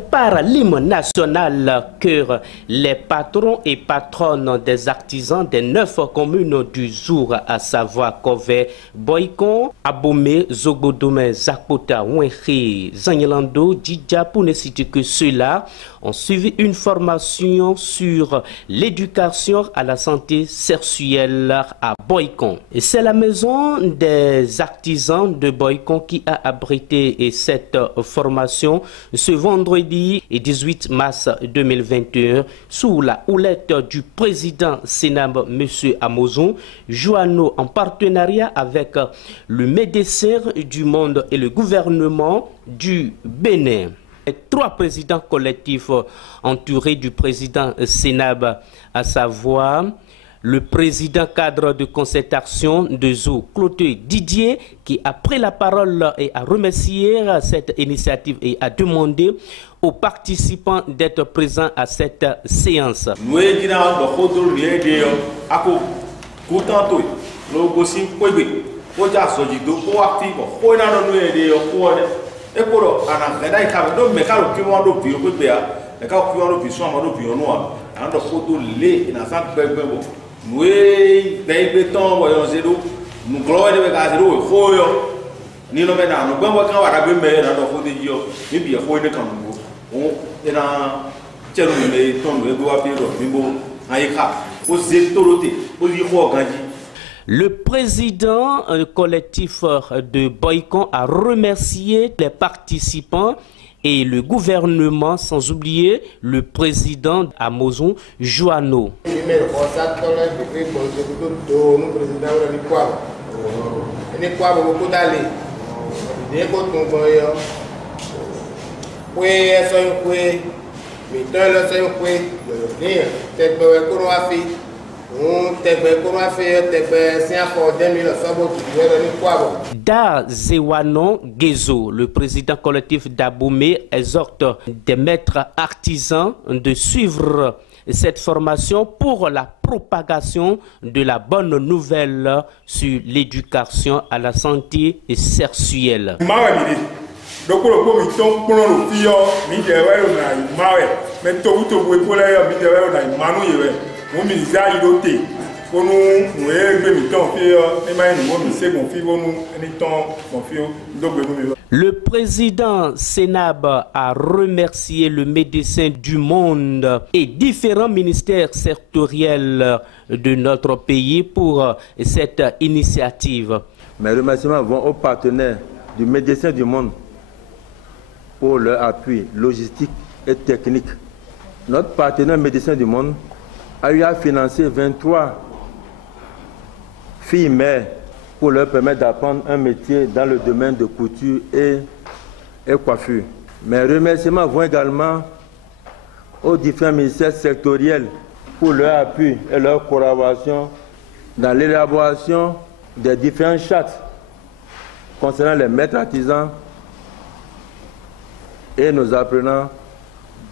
par l'hymne national que les patrons et patronnes des artisans des 9 communes du Zour, à savoir Kové, Boikon, Abomey, Zogodome, Zakpota, Wenri, Zanyelando, Djidja, pour ne citer que ceux-là, ont suivi une formation sur l'éducation à la santé sexuelle à Boikon. Et c'est la maison des artisans de Boikon qui a abrité cette formation ce vendredi 18 mars 2021 sous la houlette du président Sénab, M. Amozon Joanno, en partenariat avec le Médecins du Monde et le gouvernement du Bénin. 3 présidents collectifs entourés du président Sénab, à savoir le président cadre de concertation de Zou, Cloté Didier, qui a pris la parole et a remercié cette initiative et a demandé aux participants d'être présents à cette séance. Le président collectif de Boikon a remercié les participants et le gouvernement, sans oublier le président Amozon Joanno. Da Zewanon Gezo, le président collectif d'Abomey, exhorte des maîtres artisans de suivre cette formation pour la propagation de la bonne nouvelle sur l'éducation à la santé sexuelle. Le président Sénab a remercié le Médecins du Monde et différents ministères sectoriels de notre pays pour cette initiative. Mes remerciements vont aux partenaires du Médecins du Monde pour leur appui logistique et technique. Notre partenaire Médecins du Monde a eu à financer 23 filles-mères pour leur permettre d'apprendre un métier dans le domaine de couture et coiffure. Mes remerciements vont également aux différents ministères sectoriels pour leur appui et leur collaboration dans l'élaboration des différentes chartes concernant les maîtres artisans et nos apprenants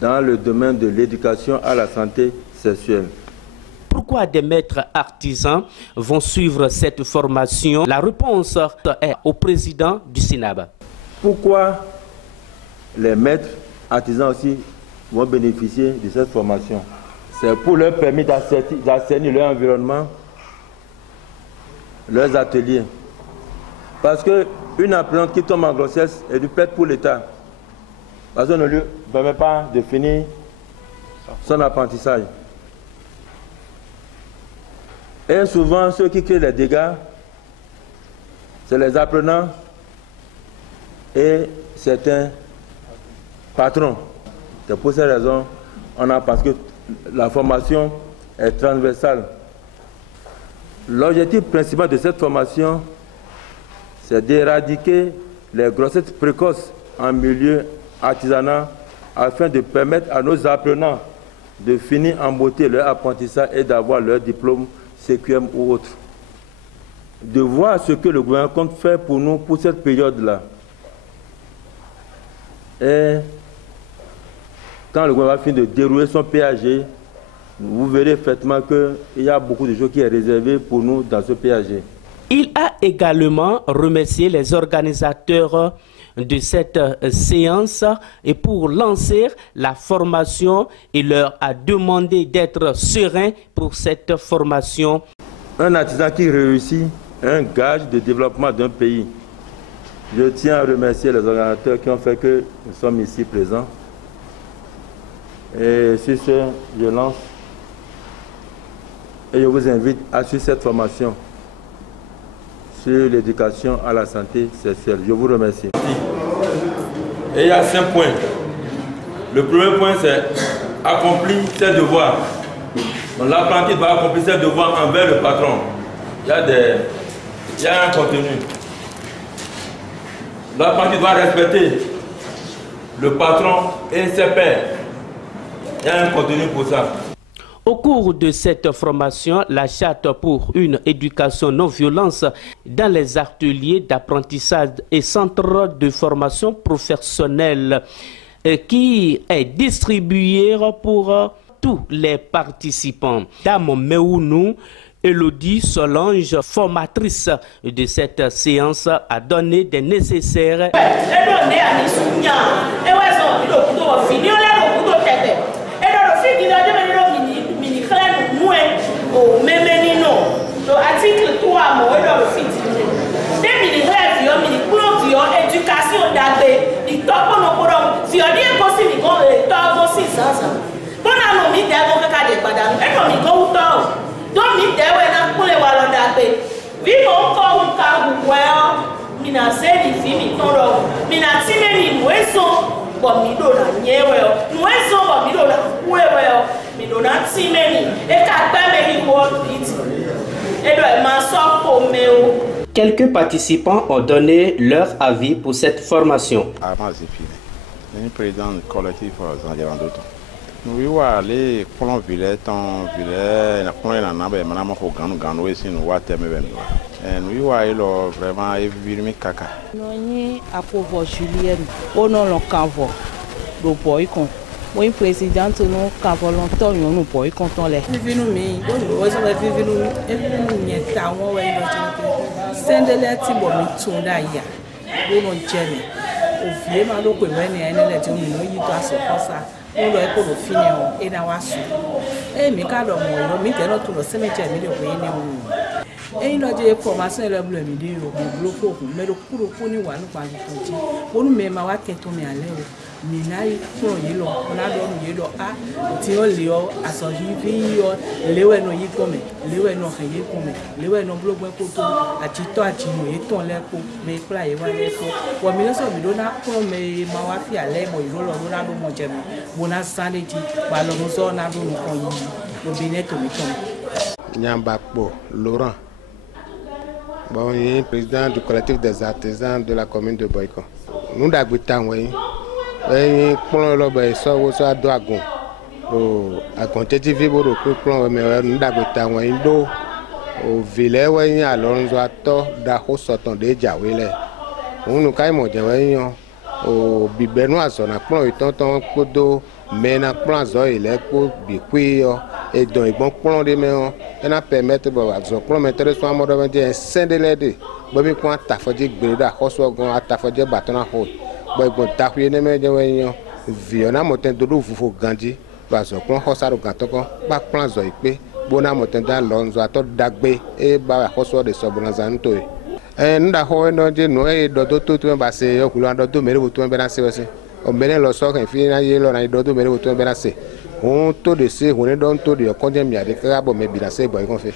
dans le domaine de l'éducation à la santé sexuelle. Pourquoi des maîtres artisans vont suivre cette formation? La réponse est au président du Sénab. Pourquoi les maîtres artisans aussi vont bénéficier de cette formation? C'est pour leur permettre d'assainir leur environnement, leurs ateliers. Parce qu'une apprenante qui tombe en grossesse est du perte pour l'État. Parce qu'on ne lui permet pas de finir son apprentissage. Et souvent, ceux qui créent les dégâts, c'est les apprenants et certains patrons. C'est pour ces raisons, parce que la formation est transversale. L'objectif principal de cette formation, c'est d'éradiquer les grossesses précoces en milieu artisanal afin de permettre à nos apprenants de finir en beauté leur apprentissage et d'avoir leur diplôme CQM ou autre. De voir ce que le gouvernement compte faire pour nous pour cette période-là. Et quand le gouvernement finit de dérouler son PAG, vous verrez effectivement qu'il y a beaucoup de choses qui sont réservées pour nous dans ce PAG. Il a également remercié les organisateurs de cette séance et pour lancer la formation, il leur a demandé d'être sereins pour cette formation. Un artisan qui réussit est un gage de développement d'un pays. Je tiens à remercier les organisateurs qui ont fait que nous sommes ici présents. Et sur ce, je lance et je vous invite à suivre cette formation sur l'éducation à la santé sexuelle. Je vous remercie. Et il y a 5 points. Le premier point, c'est accomplir ses devoirs. Donc l'apprenti doit accomplir ses devoirs envers le patron. Il y a un contenu. L'apprenti doit respecter le patron et ses pairs. Il y a un contenu pour ça. Au cours de cette formation, la charte pour une éducation non-violence dans les ateliers d'apprentissage et centres de formation professionnelle qui est distribuée pour tous les participants. Dame Meounou, Elodie Solange, formatrice de cette séance, a donné des nécessaires. Article 3, éducation d'adé, il top on si on dit impossible, il top aussi ça. Bon, on a mis des avocats de Badam, et on y go down. Don't meet there when I pull a wall on that day. We don't call him well, Mina said if he told Mina Timmy, Weso, but me don't near well, Weso, but me don't well, me don't see many. If I pay me what it. Quelques participants ont donné leur avis pour cette formation. Je suis président du collectif Zandirandoto. Nous allons aller pour le village, nous allons aller vraiment évoluer caca. Nous allons Julien, au nom de Canvo, le boycott. Oui, président, nous avons longtemps nous boy quand on les. Vivons nous, nous sommes vivons nous, et nous avons notre sendele tibo mitunda ya. Nous on jeme. Au vieux malo que nous n'ayons les gens nous y doit se passer. Nous doit être au final et na wasu. Eh, mais quand on me dit notre cimetière milieu nous. Et il a dit formation le bleu midi au bloc mais le cours pour nous à nous pas du tout. Pour nous même à qu'est on est allé. Minai pour yelo, on a donné yelo a, tio leo, asojivi yo, lewe no yikome, lewe no hayekome, lewe no blogwe koto, atito atino yeton leko, me kula yewa leko. Wa miloso midona pour me mawafi ale mo yolo na do mo jeme, bona saneti, ba lo mo so na do mo koyi, lo bineto mi tom. Nyambakbo Laurent. Bon, il est président du collectif des artisans de la commune de Boycon. Nous d'habitants, oui. Et pour le soit do agon. Agon teti vibo do plan mais nous d'habitants, oui. Do au village, oui, alors nous attend d'aho sortant de Jawele. On nous caille mon Jawele. Au bibenois, on a plan et tonton kodo. Mais na plan zo il est pour biquio et donc bon plan de mais on a permettre bon zo plan mettre so mo do un sendelede bo mi ko ta fodi gbeda hoso gon ata fodi batona ho bo bon ta hu ne me je wen viona moten do do fufo gandi ba zo plan hosa ro ganto ko ba plan zo ipe bona moten da lonzo ato dagbe e ba hoso de so bonanza nto e nda ho no je no e do to to ba se yo kulo ando to mere bo to be na se wese on bene lo so kan fi na ye lo na do to mere bo to be na se on to de se on don to de ko je mi ade ka bo me bi na se boy kon fe.